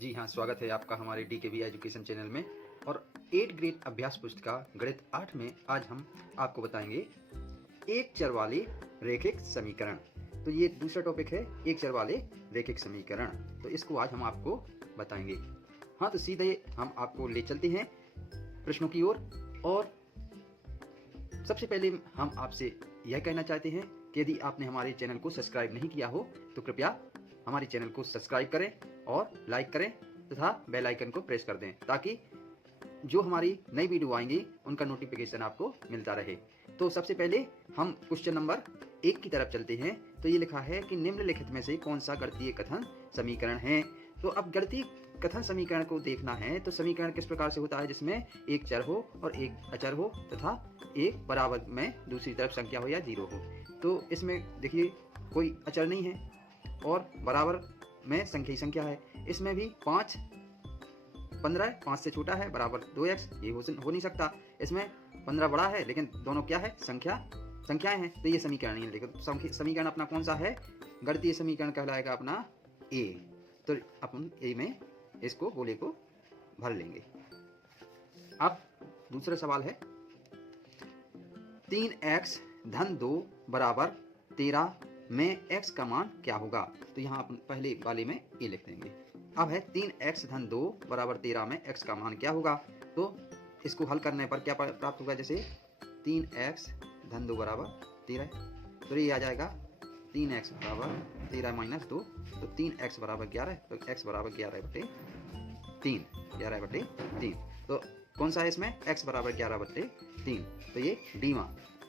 जी हाँ, स्वागत है आपका हमारे DKV एजुकेशन चैनल में। और 8th ग्रेड अभ्यास पुस्तिका गणित 8 में आज हम आपको बताएंगे एक चर वाले रैखिक समीकरण। तो ये दूसरा टॉपिक है, एक चर वाले रैखिक समीकरण। तो इसको आज हम आपको बताएंगे। हाँ, तो सीधे हम आपको ले चलते हैं प्रश्नों की ओर। और सबसे पहले हम आपसे यह कहना चाहते हैं कि यदि आपने हमारे चैनल को सब्सक्राइब नहीं किया हो तो कृपया हमारे चैनल को सब्सक्राइब करें और लाइक करें तथा बेल आइकन को प्रेस कर दें, ताकि जो हमारी नई वीडियो आएंगी उनका नोटिफिकेशन आपको मिलता रहे। तो सबसे पहले हम क्वेश्चन नंबर 1 की तरफ चलते हैं। तो ये लिखा है कि निम्नलिखित में से कौन सा गणितीय कथन समीकरण है। तो अब गणितीय कथन समीकरण को देखना है तो समीकरण किस प्रकार से होता है, जिसमें एक चर हो और एक अचर हो तथा एक बराबर में दूसरी तरफ संख्या हो या जीरो हो। तो इसमें देखिए कोई अचर नहीं है और बराबर में संख्या ही संख्या है। इसमें भी 5 15 5 से छोटा है, बराबर 2x, ये हो नहीं सकता। इसमें 15 बड़ा है लेकिन दोनों क्या है, संख्याएं हैं। तो ये समीकरण नहीं है। लेकिन समीकरण अपना कौन सा है, गणितीय समीकरण कहलाएगा अपना ए। तो अपन ए में इसको गोले को भर लेंगे। अब दूसरा सवाल है 3x धन 2 बराबर 13 में x का मान क्या होगा। तो यहाँ अपन पहले वाले में ए लिख देंगे। अब है 3x धन 2 बराबर 13 में x का मान क्या होगा। तो इसको हल करने पर क्या प्राप्त होगा, जैसे 3x धन 2 बराबर 13, तो ये आ जाएगा 3x बराबर 13 माइनस 2, तो 3x बराबर 11, तो x बराबर 11/3, 11/3। तो कौन सा है इसमें, x बराबर 11/3। तो ये डीमा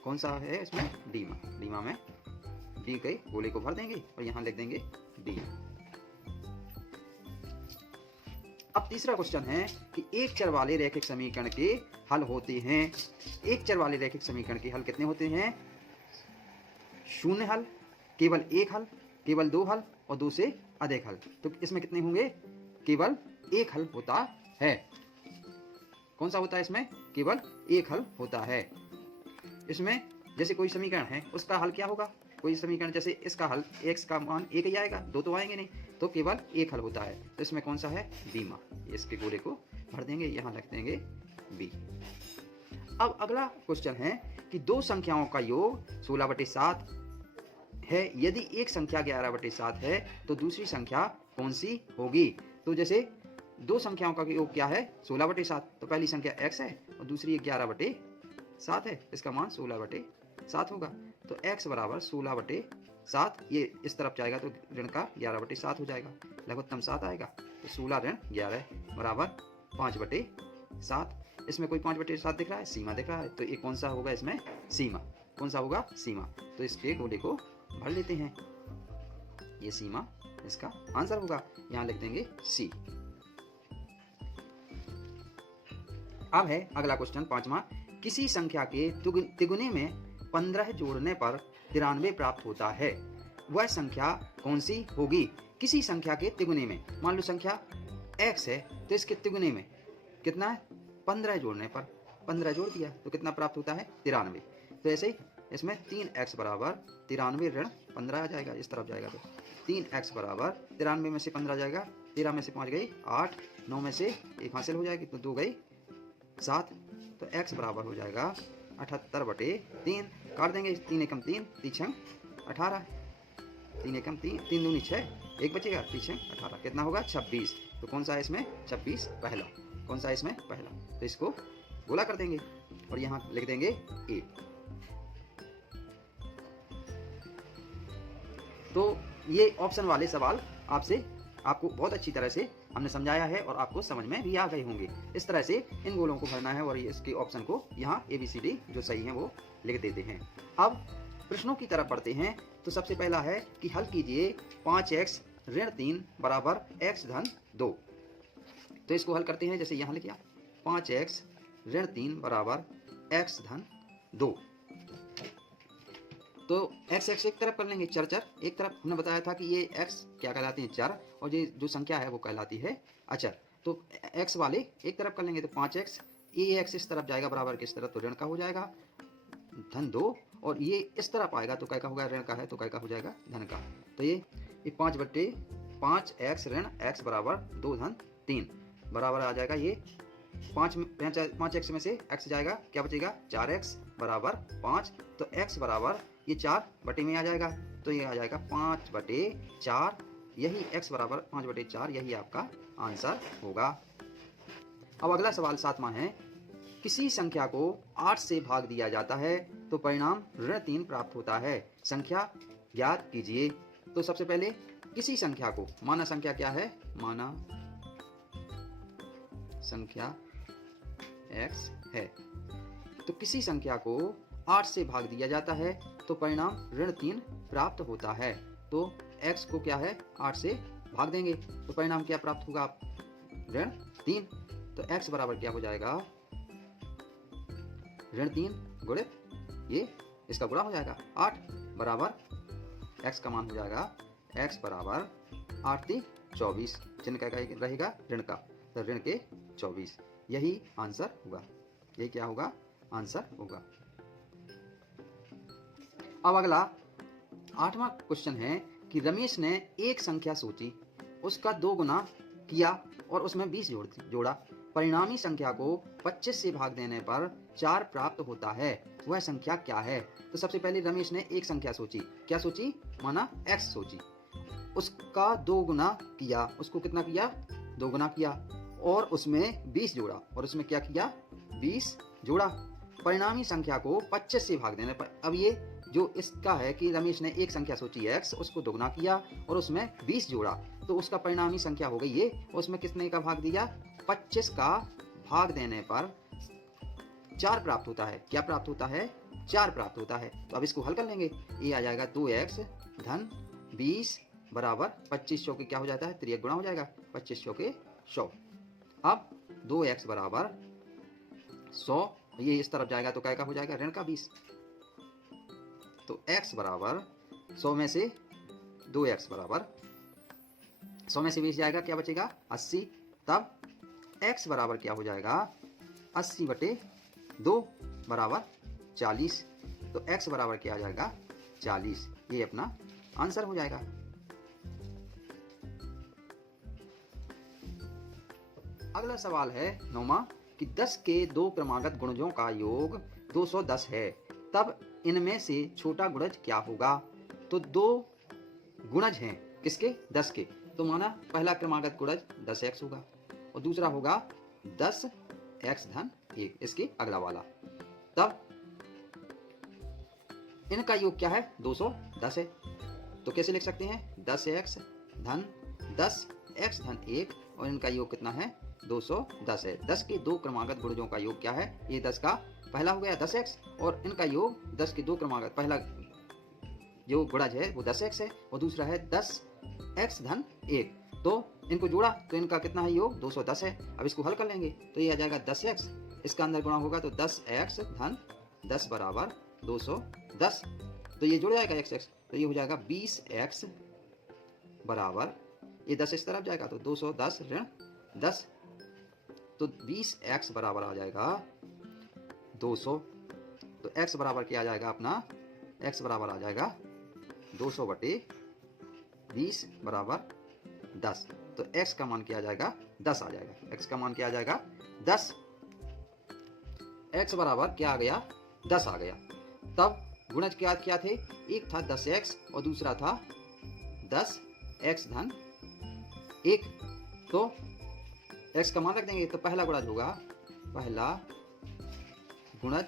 कौन सा है इसमें, डीमा में डी के गोले को भर देंगे और यहाँ लिख देंगे डी। अब तीसरा क्वेश्चन है कि एक चर वाले रैखिक समीकरण के हल होते हैं। एक चर वाले रैखिक समीकरण के हल कितने होते हैं, शून्य हल, केवल एक हल, केवल दो हल और दो से अधिक हल। तो इसमें कितने होंगे, केवल एक हल होता है। कौन सा होता है इसमें, केवल एक हल होता है। इसमें जैसे कोई समीकरण है उसका हल क्या होगा, कोई समीकरण जैसे इसका हल x का मान एक ही आएगा, दो तो आएंगे नहीं, तो केवल एक हल होता है। तो इसमें कौन सा है, बीमा। इसके गोले को भर देंगे, यहाँ लिख देंगे बी। अब अगला क्वेश्चन है कि दो संख्याओं का योग 16/7 है। यदि एक संख्या 11/7 है तो दूसरी संख्या कौन सी होगी। तो जैसे दो संख्याओं का योग क्या है, 16/7, तो पहली संख्या x है और दूसरी 11/7 है, इसका मान 16/7 होगा। तो x बराबर 16/7, ये इस तरफ जाएगा तो ऋण का 11/7 हो जाएगा, लघुत्तम 7 आएगा। तो 16 ऋण 11 बराबर 5/7। इसमें कोई 5/7 दिख रहा है, सीमा दिख रहा है, तो ये कौन सा होगा इसमें, सीमा। कौन सा होगा, सीमा। तो इसके गोले को भर लेते हैं, ये सीमा इसका आंसर होगा, यहाँ लिख देंगे सी। अब है अगला क्वेश्चन 5वां, किसी संख्या के तिगुने में 15 जोड़ने पर 93 प्राप्त होता है, वह संख्या कौन सी होगी। किसी संख्या के तिगुने में, मान लो संख्या x है तो इसके तिगुने में कितना है, 15 जोड़ने पर 15 जोड़ दिया तो कितना प्राप्त होता है, 93। तो ऐसे ही इसमें 3x बराबर 93 ऋण 15 आ जाएगा, इस तरफ जाएगा तो 3x बराबर 93 में से 15 जाएगा, 13 में से 5 गई 8, 9 में से 1 हासिल हो जाएगी तो 2 गई 7, तो x बराबर हो जाएगा 78/3। काट देंगे, 3 एकम 3, 3 18, 3 एकम 3, 3 दूनी 6, 1 बचेगा, 3 18, कितना होगा 26। तो कौन सा है इसमें, 26 पहला। कौन सा है इसमें, पहला। तो इसको गोला कर देंगे और यहाँ लिख देंगे ए। तो ये ऑप्शन वाले सवाल आपको बहुत अच्छी तरह से हमने समझाया है और आपको समझ में भी आ गए होंगे। इस तरह से इन गोलों को भरना है और इसके ऑप्शन को यहाँ ABCD जो सही है वो लिख देते हैं। अब प्रश्नों की तरफ बढ़ते हैं। तो सबसे पहला है कि हल कीजिए 5x ऋण 3 बराबर x धन 2। तो इसको हल करते हैं, जैसे यहाँ लिखा 5x ऋण 3 बराबर x धन 2। तो x एक तरफ कर लेंगे, चर एक तरफ। हमने बताया था कि ये x क्या कहलाते हैं, चर, और ये जो संख्या है वो कहलाती है अचर। तो x वाले एक तरफ कर लेंगे तो 5x, ये x इस तरफ जाएगा बराबर किस तरफ, तो ऋण का हो जाएगा धन 2, और ये इस तरफ आएगा तो कै का होगा, ऋण का है तो कै का हो जाएगा धन का। तो ये 5/3 5x ऋण x बराबर 2 धन 3 बराबर आ जाएगा ये 5x में से x जाएगा, क्या बचेगा 4x बराबर 5। तो x बराबर ये 4 बटे में आ जाएगा, तो ये आ जाएगा 5/4। यही x बराबर 5/4 यही आपका आंसर होगा। अब अगला सवाल 7वां है, किसी संख्या को 8 से भाग दिया जाता है तो परिणाम ऋण 3 प्राप्त होता है, संख्या ज्ञात कीजिए। तो सबसे पहले किसी संख्या को, माना संख्या क्या है, माना संख्या x है, तो किसी संख्या को 8 से भाग दिया जाता है तो परिणाम ऋण 3 प्राप्त होता है। तो x को क्या है 8 से भाग देंगे तो परिणाम क्या प्राप्त होगा, ऋण 3। तो x बराबर क्या हो जाएगा, ऋण 3 गुणित ये इसका गुणा हो जाएगा 8 बराबर x का मान हो जाएगा x बराबर 8 × 24, चिन्ह का रहेगा ऋण का, तो ऋण के 24 यही आंसर होगा, यही क्या होगा आंसर होगा। अब अगला 8वां क्वेश्चन है कि रमेश ने एक संख्या सोची, उसका 2 गुना किया और उसमें 20 जोड़ा, परिणामी संख्या को 25 से भाग देने पर 4 प्राप्त होता है, वह संख्या क्या है। तो सबसे पहले रमेश ने एक संख्या सोची, क्या सोची, माना x सोची, उसका 2 गुना किया, उसको कितना किया 2 गुना किया और उसमें 20 जोड़ा, और उसमें क्या किया 20 जोड़ा, परिणामी संख्या को 25 से भाग देने पर। अब ये जो इसका है कि रमेश ने एक संख्या सोची x, उसको दोगुना किया और उसमें 20 जोड़ा, तो उसका परिणामी संख्या हो गई ये, और उसमें कितने का भाग दिया 25 का भाग देने पर 4 प्राप्त होता है, क्या प्राप्त होता है 4 प्राप्त होता है। तो अब इसको हल कर लेंगे, ये आ जाएगा 2x धन 20 बराबर 25 चौके क्या हो जाता है 3 गुणा हो जाएगा 25 चौके 100। अब 2x बराबर 100, ये इस तरफ जाएगा तो क्या का हो जाएगा ऋण का 20। तो x बराबर 100 में से 2x बराबर 100 में से 20 जाएगा, क्या बचेगा 80। तब x बराबर क्या हो जाएगा 80/2 बराबर 40। तो x बराबर क्या आ जाएगा 40, ये अपना आंसर हो जाएगा। अगला सवाल है 9वां कि 10 के 2 क्रमागत गुणजों का योग 210 है, तब इनमें से छोटा गुणज क्या होगा। तो 2 गुणज हैं किसके 10 के, तो माना पहला क्रमागत गुणज 10x होगा और दूसरा होगा 10x धन 1, इसके अगला वाला। तब इनका योग क्या है 210 है, तो कैसे लिख सकते हैं 10x धन 10x धन 1 और इनका योग कितना है 210 है। 10 के 2 क्रमागत गुणजों का योग क्या है, ये 10 का पहला हो गया 10x और इनका योग 10 के 2 क्रमागत पहला जो गुणज है वो 10x है और दूसरा है 10x धन 1, तो इनको जोड़ा तो इनका कितना है योग 210 है। अब इसको हल कर लेंगे तो ये आ जाएगा 10x, इसका अंदर गुणा होगा तो 10x धन 10 बराबर 210, तो ये जुड़ जाएगा x, तो ये हो जाएगा 20x बराबर, ये 10 इस तरफ जाएगा तो 210 ऋण 10, तो 20x बराबर आ जाएगा 200। तो x बराबर क्या आ जाएगा अपना, x बराबर आ जाएगा 200/20 बराबर 10। तो x का मान क्या आ जाएगा 10 आ जाएगा, x का मान क्या आ जाएगा 10, x बराबर क्या आ गया 10 आ गया। तब गुणज क्या थे, एक था 10x और दूसरा था 10x धन 1, तो x का मान रख देंगे तो पहला गुणज होगा, पहला गुणज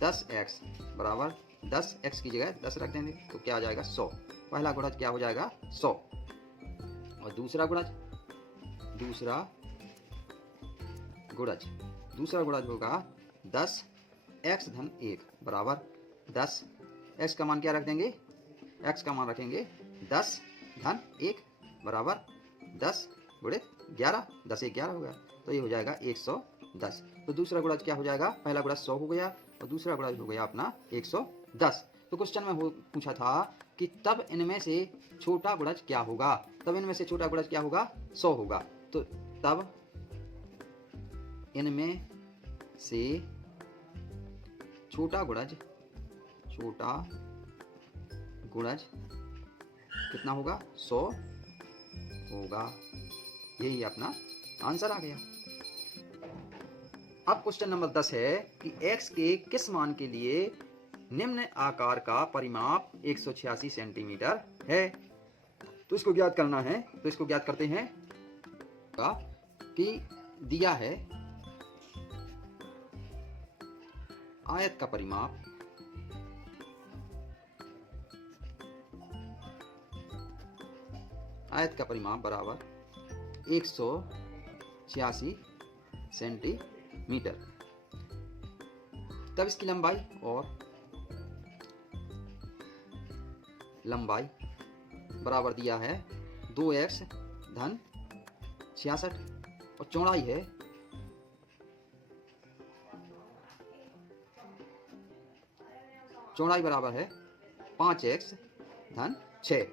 10x बराबर 10x की जगह 10 रख देंगे तो क्या आ जाएगा 100, पहला गुणज क्या हो जाएगा 100 और दूसरा गुणज होगा 10x धन 1 बराबर 10, x का मान क्या रख देंगे, x का मान रखेंगे 10 धन 1 बराबर 10 गुणित 11, 10 1 11 हो गया, तो ये हो जाएगा 110। तो दूसरा गुणज क्या हो जाएगा, पहला गुणज 100 हो गया और दूसरा गुणज हो गया अपना 110। तो क्वेश्चन में पूछा था कि तब इनमें से छोटा गुणज क्या होगा, तब इनमें से छोटा गुणज क्या होगा 100 होगा, तो तब इनमें से छोटा गुणज कितना होगा, 100 होगा। यही अपना आंसर आ गया। अब क्वेश्चन नंबर 10 है कि x के किस मान के लिए निम्न आकार का परिमाप 186 सेंटीमीटर है। तो इसको ज्ञात करना है, तो इसको ज्ञात करते हैं कि दिया है आयत का परिमाप बराबर 186 सेंटीमीटर। तब इसकी लंबाई बराबर दिया है 2x धन 66 और चौड़ाई है बराबर है 5x धन 6।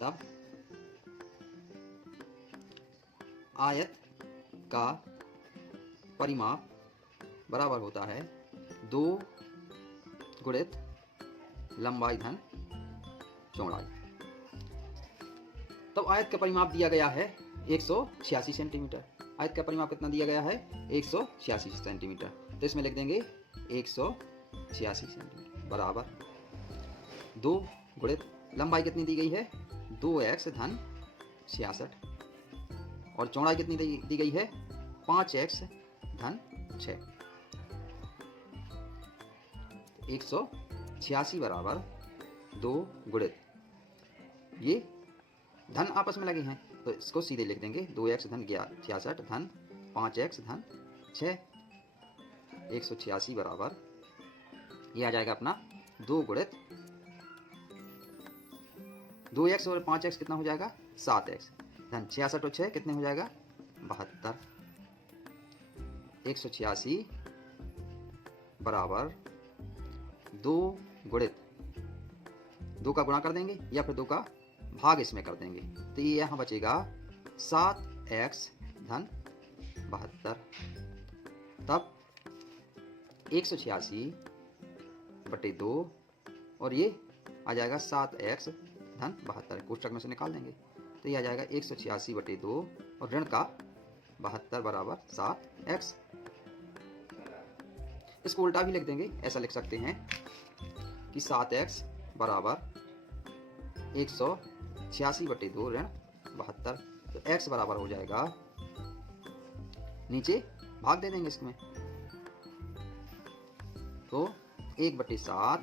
तब आयत का परिमाप बराबर होता है 2 गुणित लंबाई धन चौड़ाई। तब आयत का परिमाप दिया गया है 186 सेंटीमीटर। आयत का परिमाप कितना दिया गया है, 186 सेंटीमीटर। तो इसमें लिख देंगे 186 सेंटीमीटर बराबर 2 गुणित लंबाई कितनी दी गई है, 2x धन 66 और चौड़ाई कितनी दी गई है, 5x धन 6। 186 बराबर 2 गुणित, ये धन आपस में लगे हैं तो इसको सीधे लिख देंगे 2x धन 66 धन 5x धन 6। 186 बराबर ये आ जाएगा अपना 2 गुणित 2x और 5x कितना हो जाएगा, 7x धन 66 और 6 कितने हो जाएगा, 72। 186 बराबर 2 गुणित 2 का गुणा कर देंगे या फिर 2 का भाग इसमें कर देंगे, तो ये यहाँ बचेगा 7x धन 72। तब 186 बटे 2 और ये आ जाएगा 7x धन 72, कोष्ठक में से निकाल देंगे तो ये आ जाएगा 186 बटे 2 और ऋण का 72 बराबर 7x। इसको उल्टा भी लिख देंगे, ऐसा लिख सकते हैं कि 7x बराबर 186 बटे 2 ऋण 72। तो x बराबर हो जाएगा, नीचे भाग दे देंगे इसमें, तो 1 बटे 7,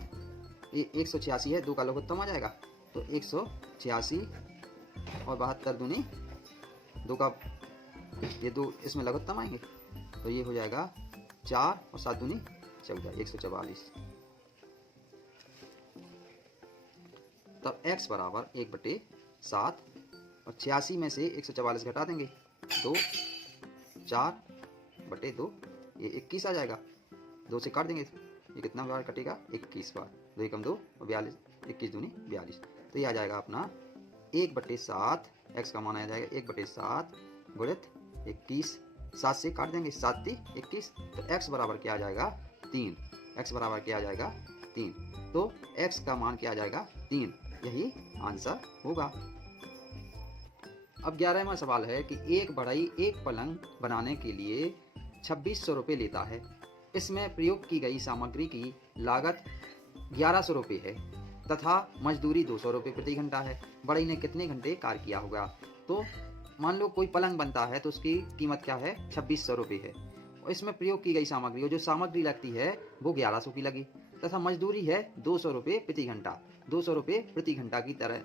ये 186 है, 2 का लघुत्तम आ जाएगा तो 186 और 72 दूनी 2 का, ये 2 इसमें लघुत्तम आएंगे तो ये हो जाएगा 4 और 7 दूनी 14, 144। तब x बराबर 1 बटे 7 और 86 में से 144 घटा देंगे 2, 4 बटे 2, ये 21 आ जाएगा। 2 से काट देंगे, ये कितना बार कटेगा, 21 बार, 2 एकम 2 और 42, 21 दूनी 42। तो ये आ जाएगा अपना 1 बटे 7, x का मान आ जाएगा 1 बटे 7 गुणित 21, 7 से काट देंगे, 7 × 21, तो x बराबर क्या आ जाएगा, 3। x बराबर क्या आ जाएगा, 3। तो x का मान क्या आ जाएगा, 3। यही आंसर होगा। अब 11वां सवाल है कि एक बढ़ई एक पलंग बनाने के लिए 2600 रुपये लेता है। इसमें प्रयोग की गई सामग्री की लागत 1100 रुपये है तथा मजदूरी 200 रुपये प्रति घंटा है। बढ़ई ने कितने घंटे कार्य किया होगा। तो मान लो कोई पलंग बनता है तो उसकी कीमत क्या है, 2600 रुपये है और इसमें प्रयोग की गई सामग्री, और जो सामग्री लगती है वो 1100 की लगी तथा मजदूरी है 200 रुपये प्रति घंटा। 200 रुपये प्रति घंटा की तरह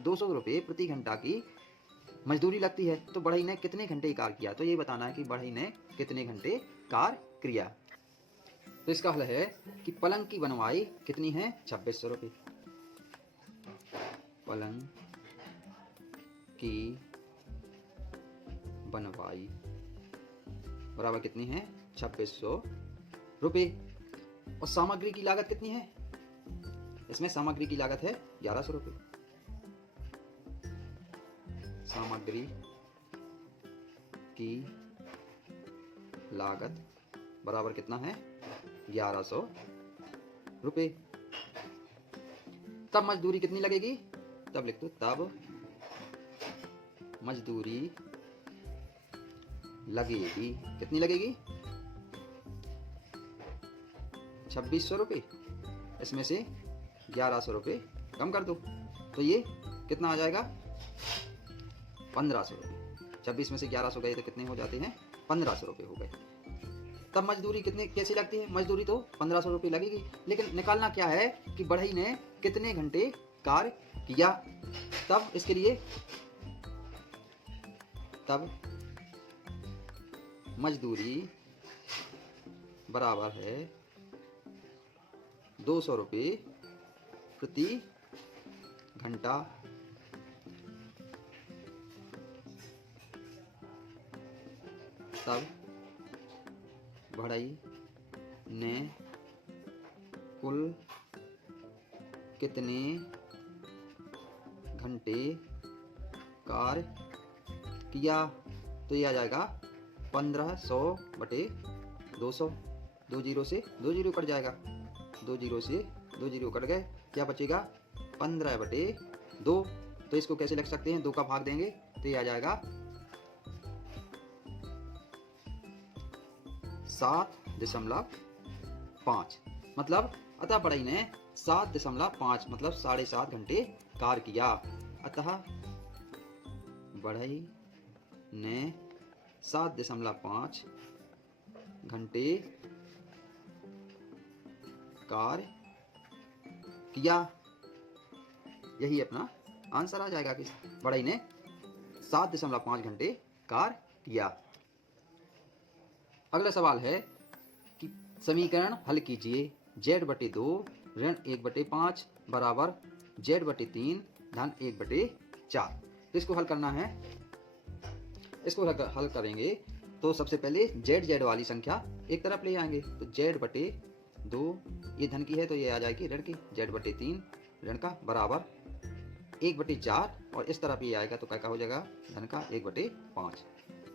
200 रुपये प्रति घंटा की मजदूरी लगती है। तो बढ़ई ने कितने घंटे कार्य किया, तो ये बताना है कि बढ़ई ने कितने घंटे कार्य किया। तो इसका हल है कि पलंग की बनवाई कितनी है, 2600 रुपये। पलंग की बनवाई बराबर कितनी है, 2600 रुपये। और सामग्री की लागत कितनी है, इसमें सामग्री की लागत है 1100 रुपये। सामग्री की लागत बराबर कितना है, 1100 रुपए। तब मजदूरी कितनी लगेगी, तब लिख दो तब मजदूरी लगेगी, कितनी लगेगी 2600 रुपये। इसमें से 1100 रुपये कम कर दो तो ये कितना आ जाएगा 1500 रुपये। 26 में से 1100 गए तो कितने हो जाते हैं 1500 रुपये हो गए। तब मजदूरी कितनी कैसी लगती है, मजदूरी तो 1500 रुपये लगेगी, लेकिन निकालना क्या है कि बढ़ई ने कितने घंटे कार्य किया। तब इसके लिए तब मजदूरी बराबर है 200 रुपये प्रति घंटा। तब बढ़ई ने कुल कितने घंटे कार्य किया, तो ये आ जाएगा 1500 बटे 200। 2 जीरो से 2 जीरो कट जाएगा, 2 जीरो से 2 जीरो कट गए, क्या बचेगा 15 बटे 2। तो इसको कैसे लिख सकते हैं, 2 का भाग देंगे तो ये आ जाएगा 7.5। मतलब अतः बढ़ई ने 7.5 मतलब 7.5 घंटे कार्य किया। अतः बढ़ई ने 7.5 घंटे कार्य किया। यही अपना आंसर आ जाएगा कि बढ़ई ने 7.5 घंटे कार्य किया। अगला सवाल है कि समीकरण हल कीजिए। z/2 ऋण 1/5 बराबर z/3 धन 1/4। तो इसको हल करना है। इसको हल करेंगे तो सबसे पहले z वाली संख्या एक तरफ ले आएंगे, तो z/2 ये धन की है तो ये आ जाएगी ऋण की, z/3 ऋण का बराबर 1/4 और इस तरफ ये आएगा तो क्या हो जाएगा धन का 1/5।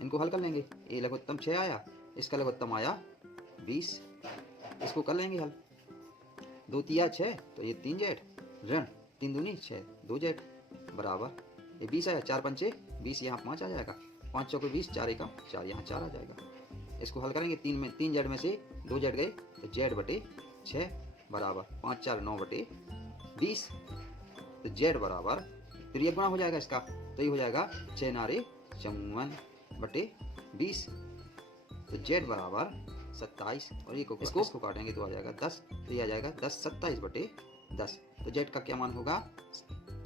इनको हल कर लेंगे। ये लघुत्तम 6 आया, इसका लघुत्तम आया 20। इसको कर लेंगे हल। 2 तिया 6 तो ये 3z ऋण 3 दूनी 6 2z बराबर ये 20 आया, 4 पंचे 20, यहाँ 5 आ जाएगा, 5 चौके 20, 4 एकम 4, यहाँ 4 आ जाएगा। इसको हल करेंगे 3z में से 2z गए तो z/6 बराबर 5 4 9/20। तो z बराबर फिर ये गुणा हो जाएगा इसका, तो ये हो जाएगा 6 नारे 54/20। तो z बराबर 27 और ये इसको काटेंगे तो आ जाएगा 10, तो ये आ जाएगा 10 27/10। तो z का क्या मान होगा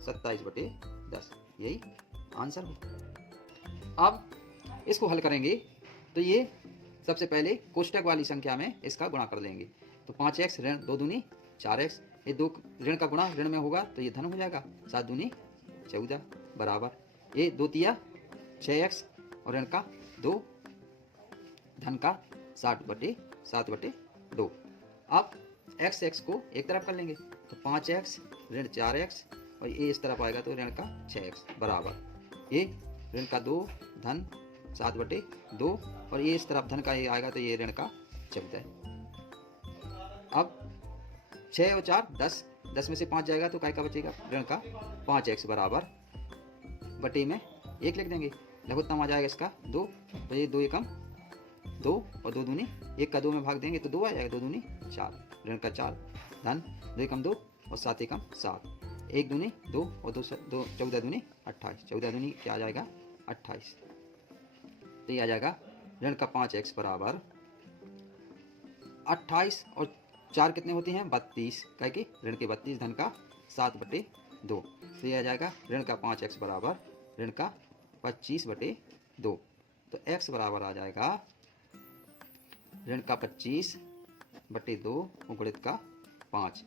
27/10, यही आंसर होगा। अब इसको हल करेंगे तो ये सबसे पहले कोष्टक वाली संख्या में इसका गुणा कर लेंगे, तो 5x ऋण 2 दूनी 4x, ये 2 ऋण का गुणा ऋण में होगा तो ये धन हो जाएगा, 7 दूनी 14 बराबर ये 2 तिया 6x और ऋण का 2 धन का 7/2। अब x को एक तरफ कर लेंगे तो 5x ऋण 4x और ये इस तरफ आएगा तो ऋण का 6x बराबर ये ऋण का 2 धन 7/2 और ये इस तरफ धन का ये आएगा तो ये ऋण का 14। अब 6 और 4 10, 10 में से 5 जाएगा तो काय का बचेगा ऋण का 5x बराबर बटे में 1 लिख देंगे। लघुत्तम आ जाएगा इसका 2, तो ये 2 एकम 2 और 2 दूनी 1 का 2 में भाग देंगे तो 2 आ जाएगा, 2 दूनी 4 ऋण का 4 धन 2 एकम 2 और 7 एकम 7, 1 दूनी 2 और 2 14 दूनी 28, 14 दूनी क्या आ जाएगा 28। तो ये आ जाएगा ऋण का 5x बराबर 28 और 4 कितने होते हैं 32, क्या कि ऋण के 32 धन का 7/2। तो ये आ जाएगा ऋण का 5x बराबर ऋण का 25/2। तो x बराबर आ जाएगा ऋण का 25/2 गुणित का 5।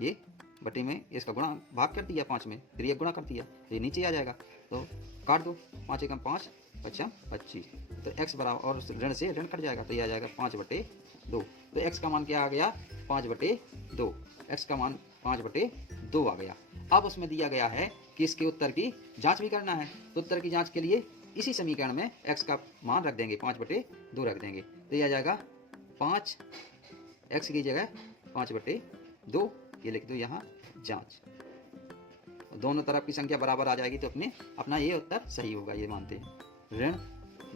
ये बटे में इसका गुणा भाग कर दिया 5 में, फिर ये गुणा कर दिया तो ये नीचे आ जाएगा, तो काट दो 5 एकम 5 5 25। तो x बराबर और ऋण से ऋण कट जाएगा तो ये आ जाएगा 5/2। तो x का मान क्या आ गया 5/2, x का मान 5/2 आ गया। अब उसमें दिया गया है कि इसके उत्तर की जांच भी करना है, तो उत्तर की जांच के लिए इसी समीकरण में x का मान रख देंगे 5/2 रख देंगे, तो ये आ जाएगा 5 x की जगह 5/2, ये लिख दो यहाँ जांच। दोनों तरफ की संख्या बराबर आ जाएगी तो अपना ये उत्तर सही होगा, ये मानते हैं। ऋण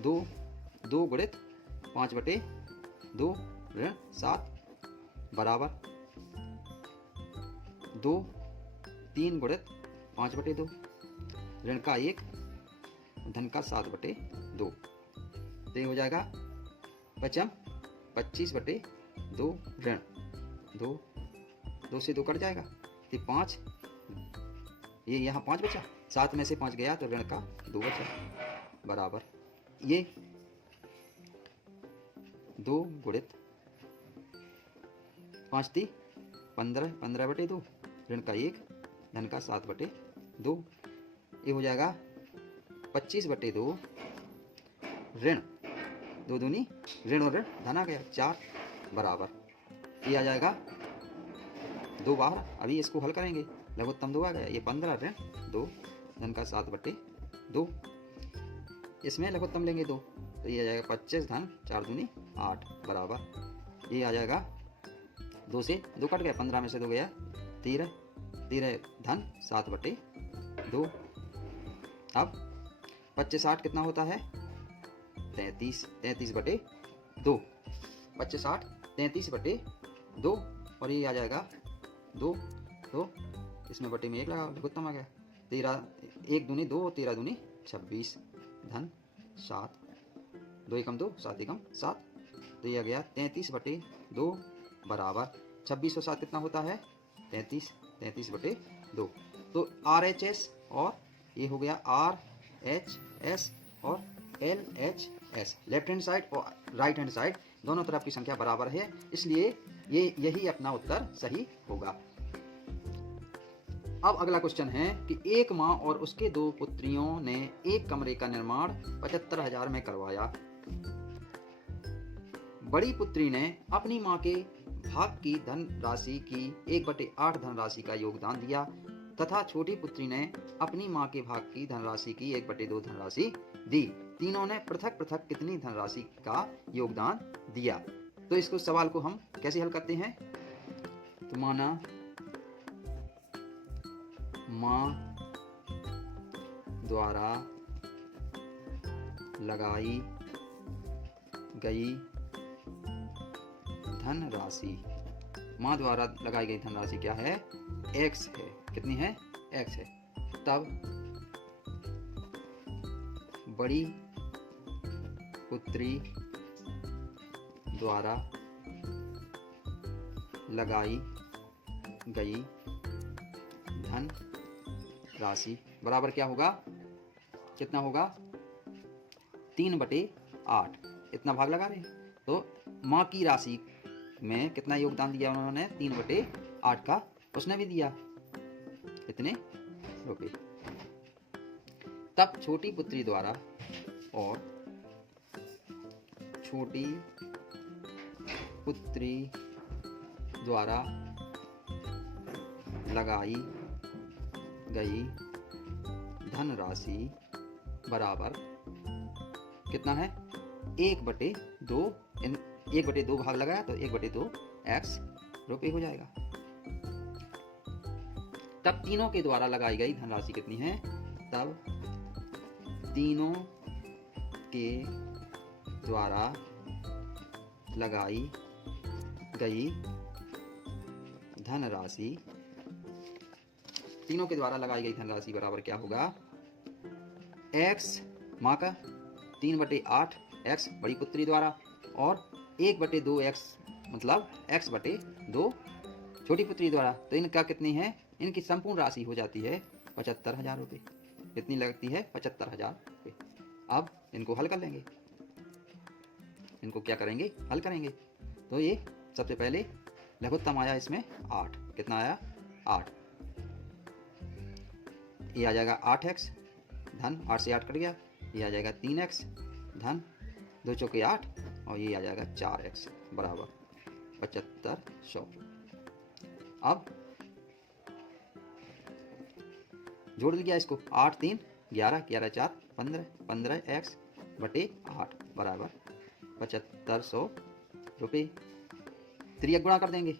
2 गुणित 5/2 ऋण 7 बराबर 2 3 गुणित 5/2 ऋण का 1 धन का 7/2। तो ये हो जाएगा पचम 25/2 ऋण 2 से 2 कट जाएगा, तो 5, ये यहाँ 5 बचा, 7 में से 5 गया तो ऋण का 2 बचा बराबर ये 2 गुणित 5 × 15 15/2 ऋण का 1 धन का 7/2। ये हो जाएगा 25/2 ऋण 2 दूनी ऋण और ऋण धन आ गया 4 बराबर ये आ जाएगा 2 बाहर। अभी इसको हल करेंगे, लघुत्तम 2 आ गया, ये 15 ऋण 2 धन का 7/2। इसमें लघुत्तम लेंगे 2 तो ये आ जाएगा 25 धन 4 दूनी 8 बराबर ये आ जाएगा 2 से 2 कट गया, 15 में से 2 गया 13 धन 7/2। अब 25 8 कितना होता है 33 33/2 25 8 33/2 और ये आ जाएगा 2 तो इसमें बटे में 1 लगा, लघुत्तम आ गया 13 1 दूनी 2 13 दूनी 26 धन 7 2 एकम 2 7 एकम 7 तो ये आ गया 33/2 बराबर 26 और 7 कितना होता है 33/2। तो RHS और ये हो गया RHS और LHS, लेफ्ट हैंड साइड और राइट हैंड साइड दोनों तरफ की संख्या बराबर है, इसलिए यही अपना उत्तर सही होगा। अब अगला क्वेश्चन है कि एक माँ और उसके 2 पुत्रियों ने एक कमरे का निर्माण 75,000 में करवाया। बड़ी पुत्री ने अपनी माँ के भाग की धनराशि की 1/8 धनराशि का योगदान दिया तथा छोटी पुत्री ने अपनी माँ के भाग की धनराशि की 1/2 धनराशि दी। तीनों ने पृथक पृथक कितनी धनराशि का योगदान दिया। तो इसको सवाल को हम कैसे हल करते हैं, तो माना माँ द्वारा लगाई गई धनराशि, माँ द्वारा लगाई गई धनराशि क्या है x है, कितनी है x है। तब बड़ी पुत्री द्वारा लगाई गई धन राशि बराबर क्या होगा, कितना होगा 3/8, इतना भाग लगा रहे हैं। तो माँ की राशि में कितना योगदान दिया उन्होंने 3/8 का, उसने भी दिया इतने रुपए। तब छोटी पुत्री द्वारा और छोटी पुत्री द्वारा लगाई गई धनराशि बराबर कितना है 1/2, 1/2 भाग लगाया तो 1/2 x रुपये हो जाएगा। तब तीनों के द्वारा लगाई गई धनराशि कितनी है, तब तीनों के द्वारा लगाई गई धनराशि, तीनों के द्वारा लगाई गई धनराशि बराबर क्या होगा x माँ का 3/8 x बड़ी पुत्री द्वारा और 1/2 x मतलब x/2 छोटी पुत्री द्वारा। तो इनका कितनी है, इनकी संपूर्ण राशि हो जाती है 75,000 रुपये। कितनी लगती है 75,000 रुपये। अब इनको हल कर लेंगे, इनको क्या करेंगे हल करेंगे। तो ये सबसे पहले लघुत्तम आया इसमें 8, कितना आया 8, ये आ जाएगा 8x धन 8 से 8 कट गया, ये आ जाएगा 3x धन 2 चौके 8 और ये आ जाएगा 4x बराबर 7500। अब जोड़ लिया इसको 8 3 11 11 4 15 15x बटे 8 बराबर 7500 रुपये। त्रियक गुणा कर देंगे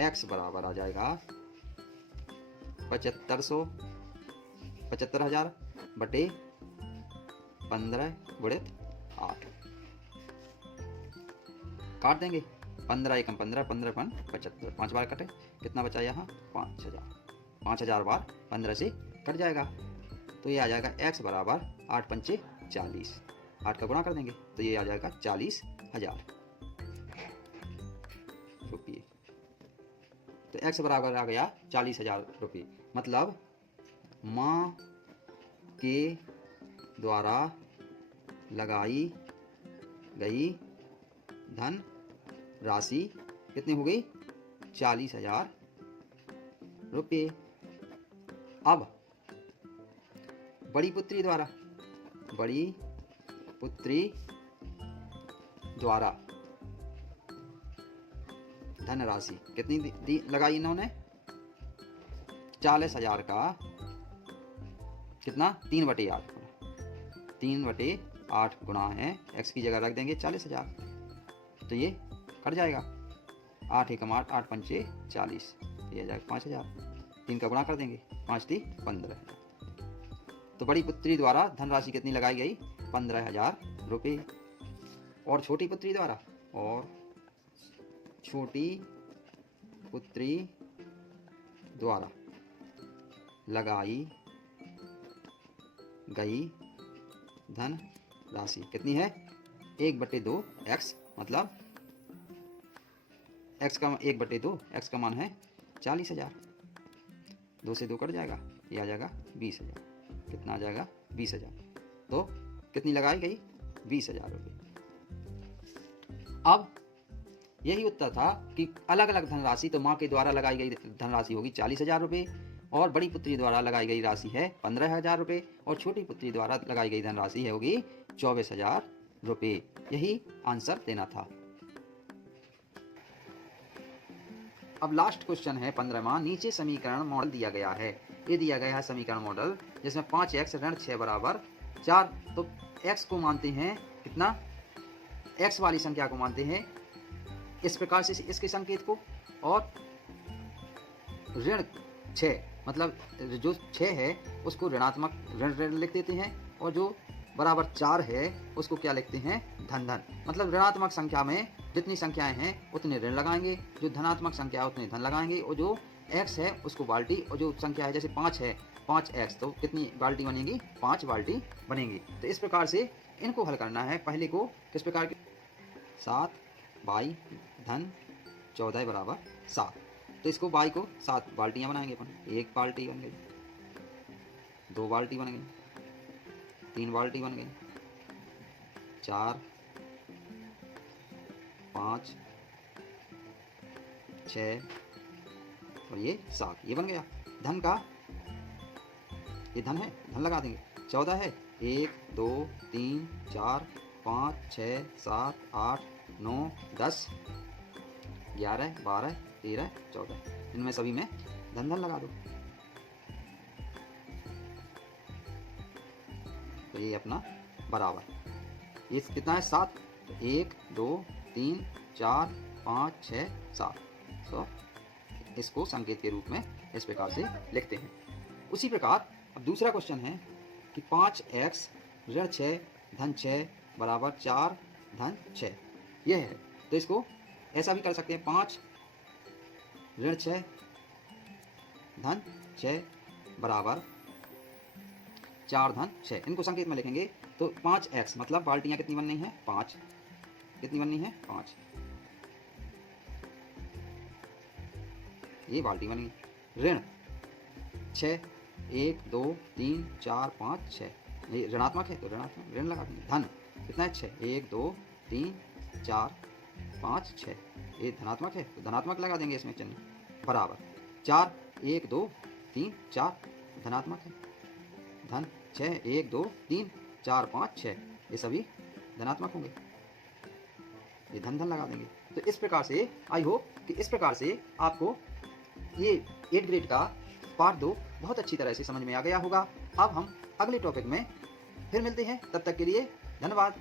x बराबर आ जाएगा 75,000 बटे 15 गुणित 8। काट देंगे, 15 एकम 15, 15 पन 75, 5 बार कटे, कितना बचा यहाँ 5,000। 5,000 बार 15 से कट जाएगा, तो ये आ जाएगा x बराबर 8 पंचे 40। 8 का गुणा कर देंगे तो ये आ जाएगा 40,000 रुपये। तो x बराबर आ गया 40,000 रुपये। मतलब माँ के द्वारा लगाई गई धन राशि कितनी हो गई 40,000 रुपये। अब बड़ी पुत्री द्वारा धनराशि कितनी लगाई इन्होंने 40,000 का कितना 3/8 3/8 गुणा है x की जगह रख देंगे 40,000, तो ये कट जाएगा 8 एकम 8, 8 पंचे 40, ये आ जाएगा 5,000। 3 का गुणा कर देंगे 5 × 3 = 15। तो बड़ी पुत्री द्वारा धनराशि कितनी लगाई गई 15,000 रुपये। और छोटी पुत्री द्वारा लगाई गई धन राशि कितनी है 1/2 x, मतलब x का 1/2 x का मान है 40,000। 2 से 2 कट जाएगा, ये आ जाएगा 20,000। कितना आ जाएगा 20,000। तो कितनी लगाई गई 20,000 रुपये। अब यही उत्तर था कि अलग अलग धनराशि, तो माँ के द्वारा लगाई गई धनराशि होगी 40,000 रुपये, और बड़ी पुत्री द्वारा लगाई गई राशि है 15,000 रुपये, और छोटी पुत्री द्वारा लगाई गई धनराशि है होगी 24,000 रुपये। यही आंसर देना था। अब लास्ट क्वेश्चन है 15वां। नीचे समीकरण मॉडल दिया गया है। ये दिया गया है समीकरण मॉडल जिसमें 5x ऋण 6 बराबर 4। तो x को मानते हैं कितना, x वाली संख्या को मानते हैं इस प्रकार से इसके संकेत को, और ऋण 6 मतलब जो 6 है उसको ऋणात्मक ऋण लिख देते हैं, और जो बराबर 4 है उसको क्या लिखते हैं धन। मतलब ऋणात्मक संख्या में जितनी संख्याएं हैं उतने ऋण लगाएंगे, जो धनात्मक संख्या है उतने धन लगाएंगे, और जो x है उसको बाल्टी, और जो संख्या है जैसे 5 है 5x, तो कितनी बाल्टी बनेगी 5 बाल्टी बनेंगी। तो इस प्रकार से इनको हल करना है। पहले को किस प्रकार के 7 बाई धन 14 बराबर 7, तो इसको बाई को 7 बाल्टियाँ बनाएंगे अपन। 1 बाल्टी बन गई, 2 बाल्टी बन गई, 3 बाल्टी बन गई, 4 5 6 और ये 7, ये बन गया धन का। ये धन है, धन लगा देंगे। 14 है 1 2 3 4 5 6 7 8 9 10 11 12 13 14, इनमें सभी में धन लगा दो। तो ये अपना बराबर, ये कितना है 7, तो 1 2 3 4 5 6 7। तो इसको संकेत के रूप में इस प्रकार से लिखते हैं। उसी प्रकार अब दूसरा क्वेश्चन है कि 5x ऋण 6 धन 6 बराबर 4 धन 6, यह है। तो इसको ऐसा भी कर सकते हैं, 5 ऋण 6 धन 6 बराबर 4 धन 6। इनको संकेत में लिखेंगे तो 5x मतलब बाल्टियाँ कितनी बननी है 5, कितनी बननी है 5, ये बाल्टी बन गई। ऋण 6 1 2 3 4 5 6, ये ऋणात्मक है तो ऋणात्मक ऋण लगा देंगे। धन कितना है 6 1 2 3 4 5 6, ये धनात्मक है तो धनात्मक लगा देंगे इसमें चिन्ह। बराबर 4 1 2 3 4, धनात्मक है। धन 6 1 2 3 4 5 6, ये सभी धनात्मक होंगे, ये धन लगा देंगे। तो इस प्रकार से आई होप कि इस प्रकार से आपको ये 8 ग्रेड का पार्ट 2 बहुत अच्छी तरह से समझ में आ गया होगा। अब हम अगले टॉपिक में फिर मिलते हैं, तब तक के लिए धन्यवाद।